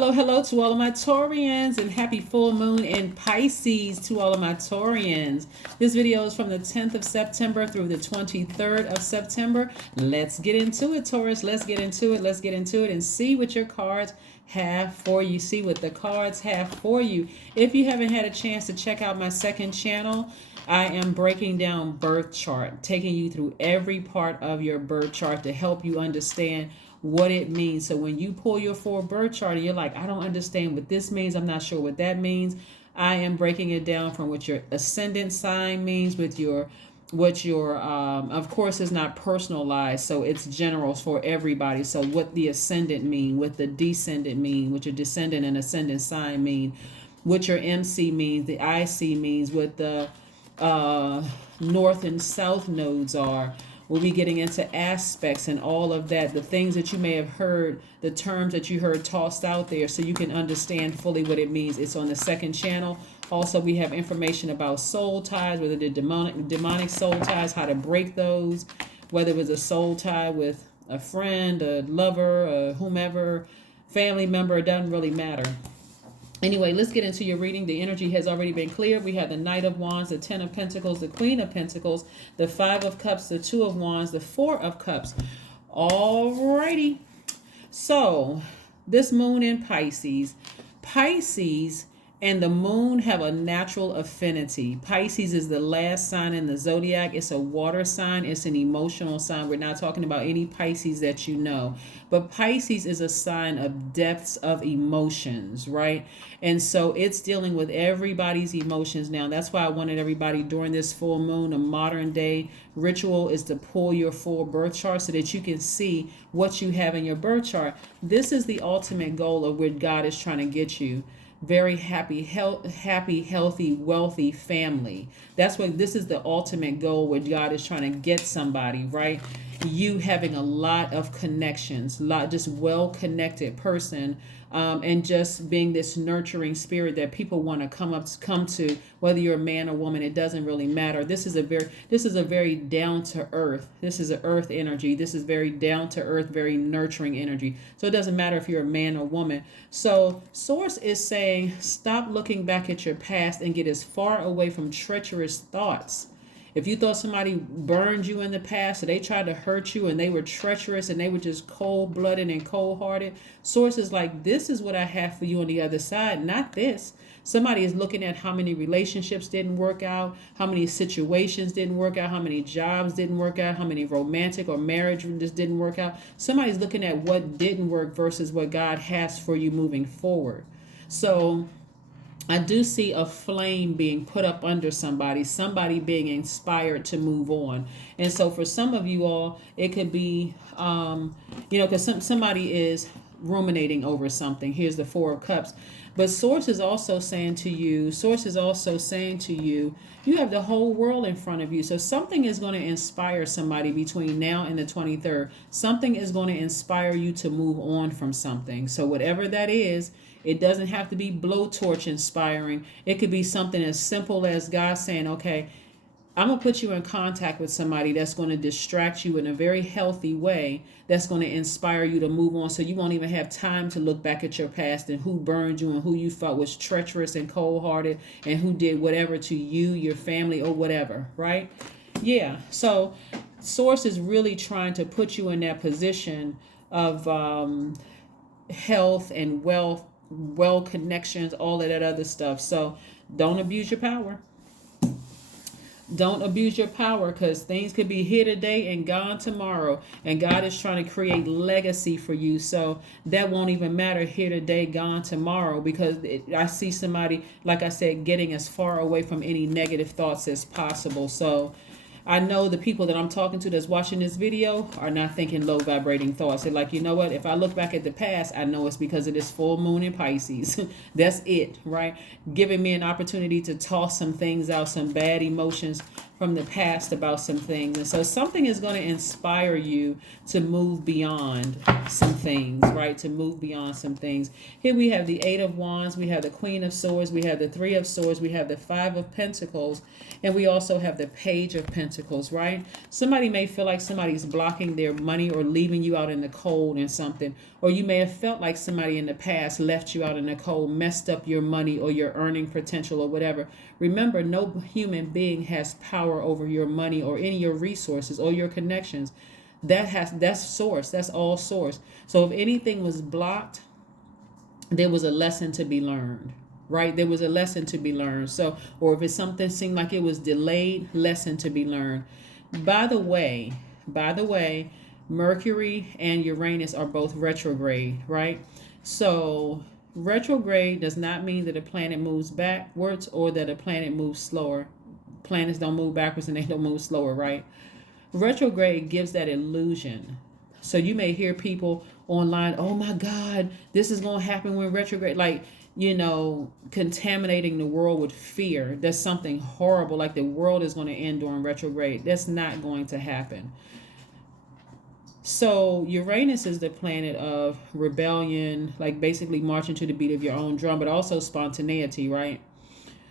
Hello to all of my Taurians, and happy full moon in Pisces to all of my Taurians. This video is from the 10th of September through the 23rd of September. Let's get into it, Taurus. Let's get into it. Let's get into it and see what your cards have for you. See what the cards have for you. If you haven't had a chance to check out my second channel, I am breaking down birth chart, taking you through every part of your birth chart to help you understand what it means. So when you pull your full birth chart and you're like, I don't understand what this means, I'm not sure what that means, I am breaking it down from what your ascendant sign means, with your of course is not personalized, so it's general for everybody. So what the ascendant mean, what the descendant mean, what your descendant and ascendant sign mean, what your MC means, the IC means, what the north and south nodes are. We'll be getting into aspects and all of that, the things that you may have heard, the terms that you heard tossed out there, so you can understand fully what it means. It's on the second channel. Also, we have information about soul ties, whether they're demonic soul ties, how to break those, whether it was a soul tie with a friend, a lover, a whomever, family member, it doesn't really matter. Anyway, let's get into your reading. The energy has already been cleared. We have the Knight of Wands, the Ten of Pentacles, the Queen of Pentacles, the Five of Cups, the Two of Wands, the Four of Cups. Alrighty. So, this moon in Pisces. Pisces and the moon have a natural affinity. Pisces is the last sign in the zodiac. It's a water sign. It's an emotional sign. We're not talking about any Pisces that you know. But Pisces is a sign of depths of emotions, right? And so it's dealing with everybody's emotions now. That's why I wanted everybody during this full moon, a modern day ritual, is to pull your full birth chart so that you can see what you have in your birth chart. This is the ultimate goal of where God is trying to get you. Very happy, healthy, wealthy family. That's what this is, the ultimate goal where God is trying to get somebody, right? You having a lot of connections, just well-connected person, and just being this nurturing spirit that people want to come to, whether you're a man or woman, it doesn't really matter. This is a very down to earth. This is an earth energy. This is very down to earth, very nurturing energy. So it doesn't matter if you're a man or woman. So Source is saying, stop looking back at your past and get as far away from treacherous thoughts. If you thought somebody burned you in the past, or they tried to hurt you and they were treacherous and they were just cold-blooded and cold-hearted, Source is like, this is what I have for you on the other side, not this. Somebody is looking at how many relationships didn't work out, how many situations didn't work out, how many jobs didn't work out, how many romantic or marriage just didn't work out. Somebody's looking at what didn't work versus what God has for you moving forward. So I do see a flame being put up under somebody being inspired to move on. And so for some of you all, it could be, because somebody is ruminating over something. Here's the Four of Cups. But Source is also saying to you, you have the whole world in front of you. So something is going to inspire somebody between now and the 23rd. Something is going to inspire you to move on from something. So whatever that is, it doesn't have to be blowtorch inspiring. It could be something as simple as God saying, okay, I'm going to put you in contact with somebody that's going to distract you in a very healthy way, that's going to inspire you to move on, so you won't even have time to look back at your past and who burned you and who you felt was treacherous and cold-hearted and who did whatever to you, your family, or whatever, right? Yeah, so Source is really trying to put you in that position of health and wealth, well connections, all of that other stuff. So don't abuse your power. Don't abuse your power, because things could be here today and gone tomorrow. And God is trying to create legacy for you. So that won't even matter here today, gone tomorrow, because I see somebody, like I said, getting as far away from any negative thoughts as possible. So I know the people that I'm talking to that's watching this video are not thinking low vibrating thoughts. They're like, you know what? If I look back at the past, I know it's because of this full moon in Pisces. That's it, right? Giving me an opportunity to toss some things out, some bad emotions, from the past about some things. And so something is going to inspire you to move beyond some things, right? To move beyond some things. Here we have the Eight of Wands, we have the Queen of Swords, we have the Three of Swords, we have the Five of Pentacles, and we also have the Page of Pentacles, right? Somebody may feel like somebody's blocking their money or leaving you out in the cold and something. Or you may have felt like somebody in the past left you out in the cold, messed up your money or your earning potential or whatever. Remember, no human being has power over your money or any of your resources or your connections. That's source. That's all source. So if anything was blocked, there was a lesson to be learned, right? There was a lesson to be learned. So, or if it's something seemed like it was delayed, lesson to be learned. By the way, Mercury and Uranus are both retrograde, right? So retrograde does not mean that a planet moves backwards or that a planet moves slower. Planets don't move backwards and they don't move slower, right? Retrograde gives that illusion. So you may hear people online, oh my God, this is going to happen when retrograde, like, contaminating the world with fear. That's something horrible, like the world is going to end during retrograde. That's not going to happen. So Uranus is the planet of rebellion, like basically marching to the beat of your own drum, but also spontaneity, right?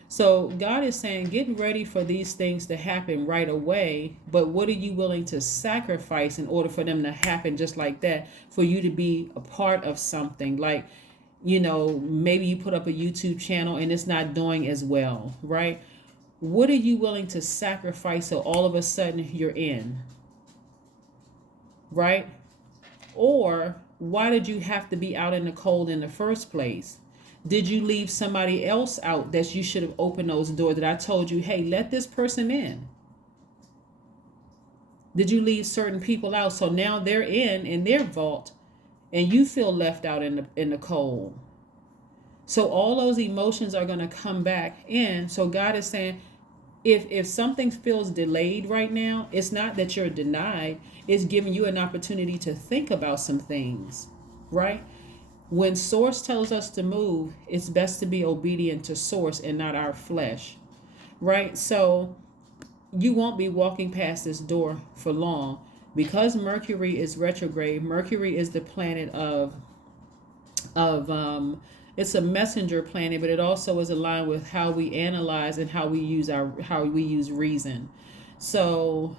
So God is saying, get ready for these things to happen right away. But what are you willing to sacrifice in order for them to happen just like that, for you to be a part of something? Like, maybe you put up a YouTube channel and it's not doing as well, right? What are you willing to sacrifice so all of a sudden you're in? Right? Or why did you have to be out in the cold in the first place? Did you leave somebody else out that you should have opened those doors that I told you, hey, let this person in? Did you leave certain people out so now they're in their vault and you feel left out in the cold? So all those emotions are going to come back in. So God is saying, if something feels delayed right now, it's not that you're denied. It's giving you an opportunity to think about some things, right? When source tells us to move, it's best to be obedient to source and not our flesh, right? So you won't be walking past this door for long because Mercury is retrograde. Mercury is the planet of it's a messenger planet, but it also is aligned with how we analyze and how we use reason. So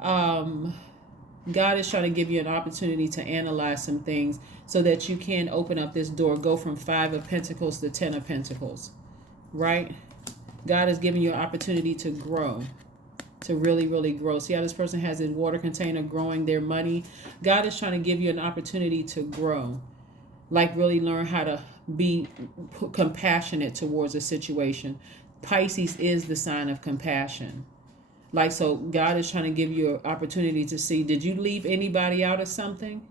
God is trying to give you an opportunity to analyze some things so that you can open up this door, go from 5 of Pentacles to 10 of Pentacles, right? God is giving you an opportunity to grow, to really, really grow. See how this person has his water container growing their money? God is trying to give you an opportunity to grow, like really learn how to be compassionate towards a situation. Pisces is the sign of compassion. Like, so God is trying to give you an opportunity to see, did you leave anybody out of something?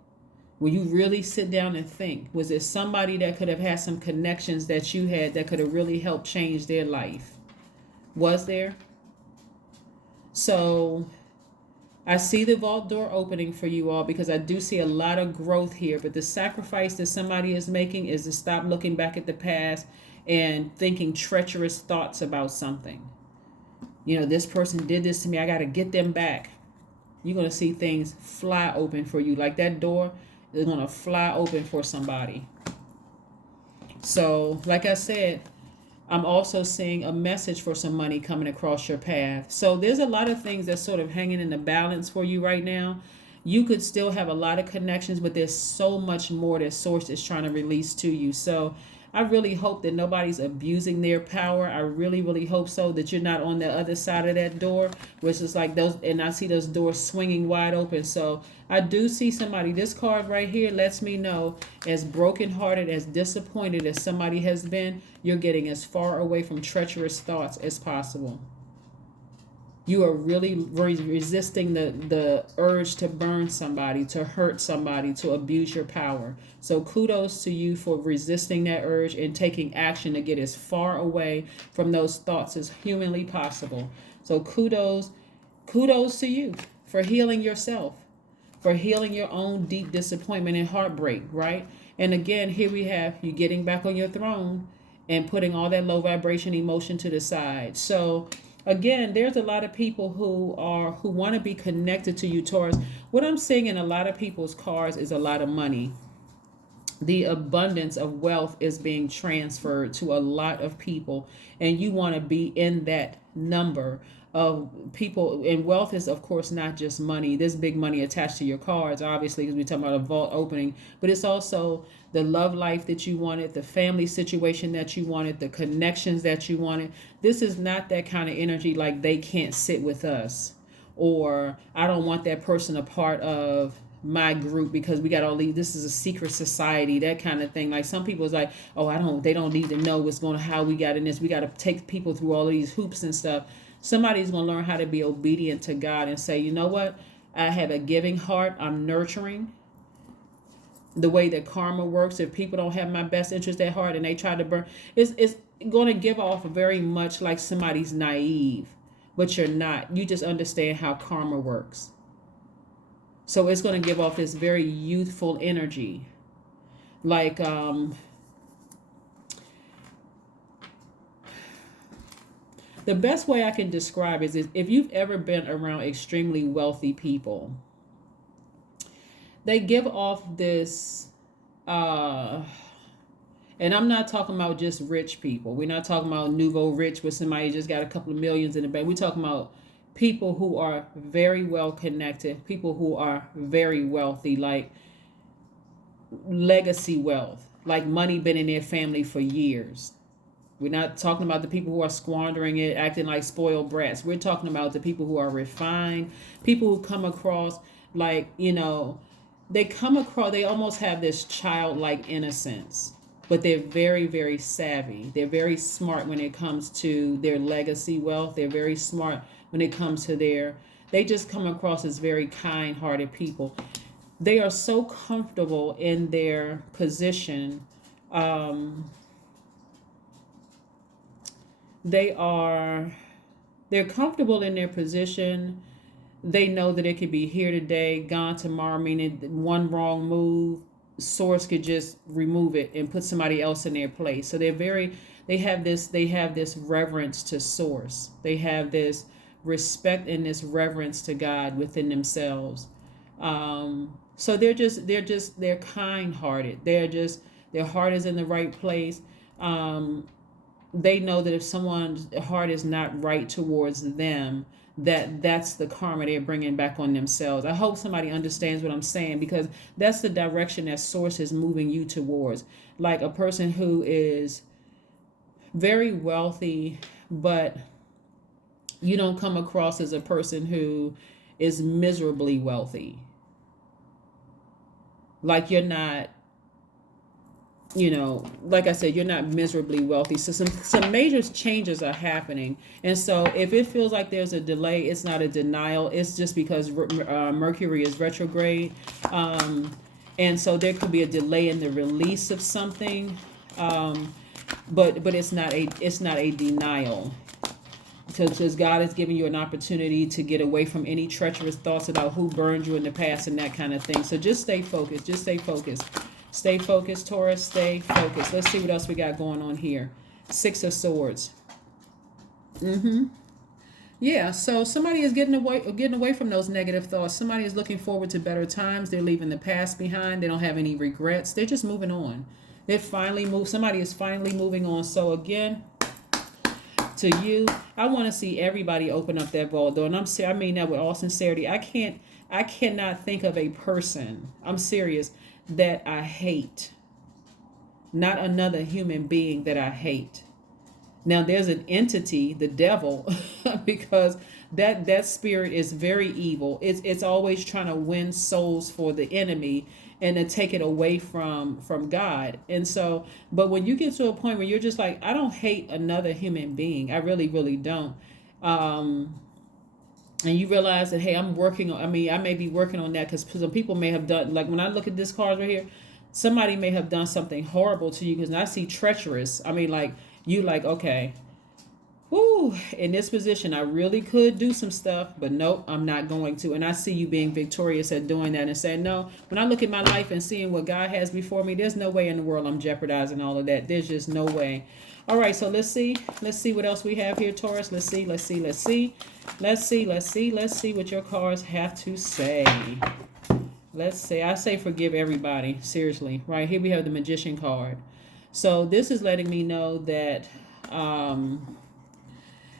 Will you really sit down and think, was there somebody that could have had some connections that you had that could have really helped change their life? Was there? So I see the vault door opening for you all because I do see a lot of growth here. But the sacrifice that somebody is making is to stop looking back at the past and thinking treacherous thoughts about something. This person did this to me. I got to get them back. You're going to see things fly open for you. Like that door is going to fly open for somebody. So, like I said, I'm also seeing a message for some money coming across your path. So there's a lot of things that's sort of hanging in the balance for you right now. You could still have a lot of connections, but there's so much more that source is trying to release to you. So I really hope that nobody's abusing their power. I really, really hope so, that you're not on the other side of that door, which is like those, and I see those doors swinging wide open. So I do see somebody, this card right here lets me know, as brokenhearted, as disappointed as somebody has been, you're getting as far away from treacherous thoughts as possible. You are really resisting the urge to burn somebody, to hurt somebody, to abuse your power. So kudos to you for resisting that urge and taking action to get as far away from those thoughts as humanly possible. So kudos to you for healing yourself, for healing your own deep disappointment and heartbreak, right? And again, here we have you getting back on your throne and putting all that low vibration emotion to the side. So Again, there's a lot of people who want to be connected to you, Taurus. What I'm seeing in a lot of people's cards is a lot of money. The abundance of wealth is being transferred to a lot of people, and you want to be in that number of people. And wealth is, of course, not just money. There's big money attached to your cards, obviously, because we're talking about a vault opening, but it's also the love life that you wanted, the family situation that you wanted, the connections that you wanted. This is not that kind of energy like they can't sit with us, or I don't want that person a part of my group because we got all these, this is a secret society, that kind of thing. Like some people is like, oh, they don't need to know what's going on, how we got in this. We got to take people through all of these hoops and stuff. Somebody's going to learn how to be obedient to God and say, you know what? I have a giving heart. I'm nurturing. The way that karma works, if people don't have my best interest at heart and they try to burn, it's going to give off very much like somebody's naive, but you're not. You just understand how karma works. So it's going to give off this very youthful energy. Like, the best way I can describe it is if you've ever been around extremely wealthy people, they give off this, and I'm not talking about just rich people. We're not talking about nouveau rich where somebody just got a couple of millions in the bank. We're talking about people who are very well connected, people who are very wealthy, like legacy wealth, like money been in their family for years. We're not talking about the people who are squandering it, acting like spoiled brats. We're talking about the people who are refined, people who come across like, they almost have this childlike innocence, but they're very, very savvy. They're very smart when it comes to their legacy wealth. They're very smart when it comes to they just come across as very kind-hearted people. They are so comfortable in their position. They're comfortable in their position. They know that it could be here today, gone tomorrow, meaning one wrong move, source could just remove it and put somebody else in their place. So they have this reverence to source. They have this respect and this reverence to God within themselves. So they're kind-hearted. Their heart is in the right place. They know that if someone's heart is not right towards them, that's the karma they're bringing back on themselves. I hope somebody understands what I'm saying, because that's the direction that source is moving you towards. Like a person who is very wealthy, but you don't come across as a person who is miserably wealthy. Like you're not, like I said, you're not miserably wealthy. So some major changes are happening. And so if it feels like there's a delay, it's not a denial. It's just because Mercury is retrograde. And so there could be a delay in the release of something. But it's not a denial. Because God is giving you an opportunity to get away from any treacherous thoughts about who burned you in the past and that kind of thing. So just stay focused. Stay focused, Taurus. Stay focused. Let's see what else we got going on here. 6 of Swords. Yeah, so somebody is getting away from those negative thoughts. Somebody is looking forward to better times. They're leaving the past behind. They don't have any regrets. They're just moving on. Somebody is finally moving on. So again, to you, I want to see everybody open up that vault door. And I mean that with all sincerity. I cannot think of a person, I'm serious, that I hate. Not another human being that I hate. Now there's an entity, the devil, because that spirit is very evil. It's always trying to win souls for the enemy and to take it away from God. And so, but when you get to a point where you're just like, I don't hate another human being. I really, really don't. And you realize that, hey, I may be working on that, because some people may have done, like when I look at this card right here, somebody may have done something horrible to you, because I see treacherous. I mean, like, you like, okay, Whew, in this position, I really could do some stuff, but nope, I'm not going to. And I see you being victorious at doing that and saying, no, when I look at my life and seeing what God has before me, there's no way in the world I'm jeopardizing all of that. There's just no way. All right, so let's see. Let's see what else we have here, Taurus. Let's see what your cards have to say. Let's see. I say forgive everybody. Seriously. Right here we have the Magician card. So this is letting me know that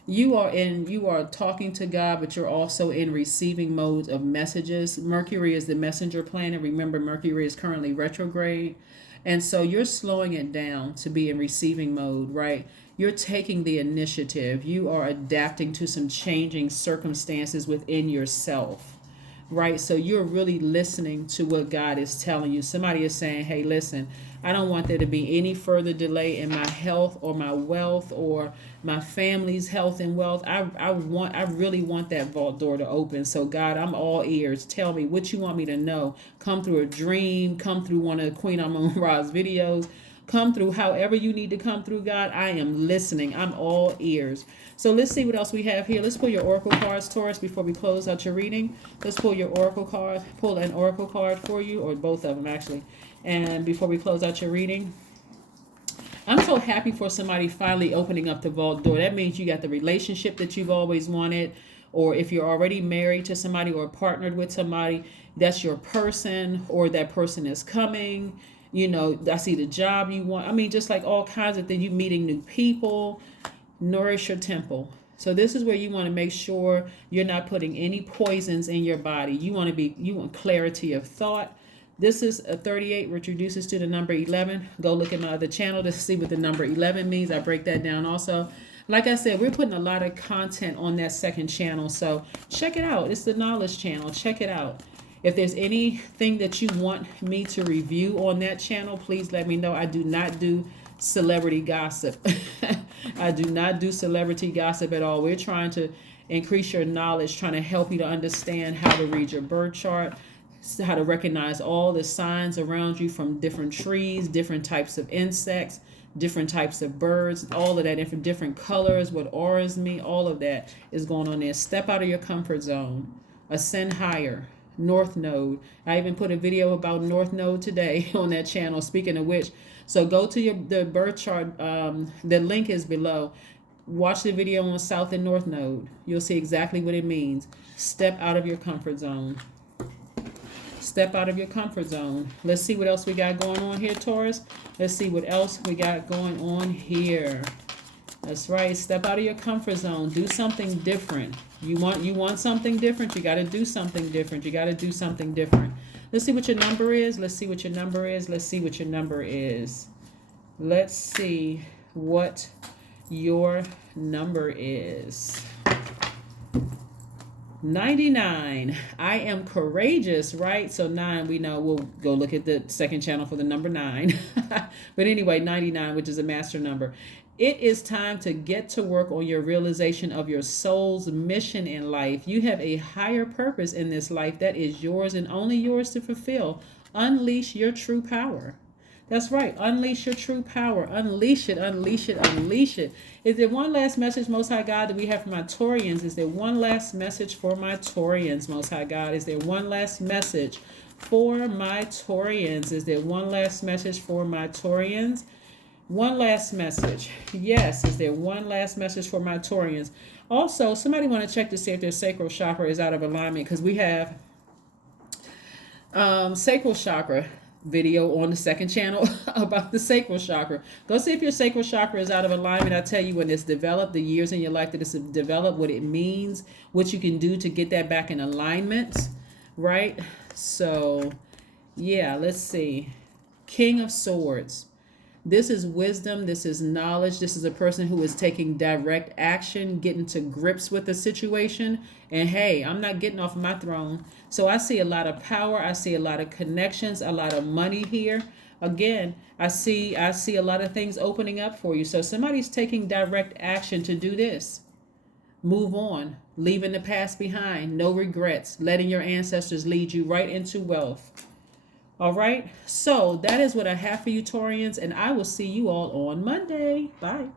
you are talking to God, but you're also in receiving mode of messages. Mercury is the messenger planet. Remember, Mercury is currently retrograde. And so you're slowing it down to be in receiving mode, right? You're taking the initiative. You are adapting to some changing circumstances within yourself, right? So you're really listening to what God is telling you. Somebody is saying, hey, listen, I don't want there to be any further delay in my health or my wealth or my family's health and wealth. I really want that vault door to open. So God, I'm all ears. Tell me what you want me to know. Come through a dream, come through one of Queen Amun Ra's videos, come through however you need to come through, God. I am listening. I'm all ears. So let's see what else we have here. Let's pull your oracle cards, Taurus, before we close out your reading. Let's pull your oracle card, pull an oracle card for you, or both of them actually. And before we close out your reading, I'm so happy for somebody finally opening up the vault door. That means you got the relationship that you've always wanted, or if you're already married to somebody or partnered with somebody, that's your person, or that person is coming. You know, I see the job you want. I mean, just like all kinds of things. You meeting new people. Nourish your temple. So this is where you want to make sure you're not putting any poisons in your body. You want clarity of thought. This is a 38, which reduces to the number 11. Go look at my other channel to see what the number 11 means. I break that down also. Like I said, we're putting a lot of content on that second channel. So check it out. It's the knowledge channel. Check it out. If there's anything that you want me to review on that channel, please let me know. I do not do celebrity gossip. I do not do celebrity gossip at all. We're trying to increase your knowledge, trying to help you to understand how to read your birth chart, how to recognize all the signs around you from different trees, different types of insects, different types of birds, all of that, different colors, what auras mean, all of that is going on there. Step out of your comfort zone. Ascend higher. North Node. I even put a video about North Node today on that channel, speaking of which. So go to the birth chart. The link is below. Watch the video on South and North Node. You'll see exactly what it means. Step out of your comfort zone. Step out of your comfort zone. Let's see what else we got going on here, Taurus. Let's see what else we got going on here. That's right. Step out of your comfort zone. Do something different. You want something different. You got to do something different. You got to do something different. Let's see what your number is. Let's see what your number is. Let's see what your number is. Let's see what your number is. 99. I am courageous, right? So 9, we know. We'll go look at the second channel for the number 9. But anyway, 99, which is a master number. It is time to get to work on your realization of your soul's mission in life. You have a higher purpose in this life that is yours and only yours to fulfill. Unleash your true power. That's right. Unleash your true power. Unleash it, unleash it, unleash it. Is there one last message, Most High God, that we have for my Taurians? Is there one last message for my Taurians, Most High God? Is there one last message for my Taurians? Is there one last message for my Taurians? One last message. Yes. Is there one last message for my Taurians? Also, somebody want to check to see if their sacral chakra is out of alignment, because we have sacral chakra video on the second channel about the sacral chakra. Go see if your sacral chakra is out of alignment. I tell you, when it's developed, the years in your life that it's developed, what it means, what you can do to get that back in alignment, right? So, yeah, let's see. King of Swords. This is wisdom. This is knowledge. This is a person who is taking direct action, getting to grips with the situation. And hey, I'm not getting off my throne. So I see a lot of power. I see a lot of connections, a lot of money here. Again, I see a lot of things opening up for you. So somebody's taking direct action to do this. Move on, leaving the past behind, no regrets, letting your ancestors lead you right into wealth. All right, so that is what I have for you, Taurians, and I will see you all on Monday. Bye.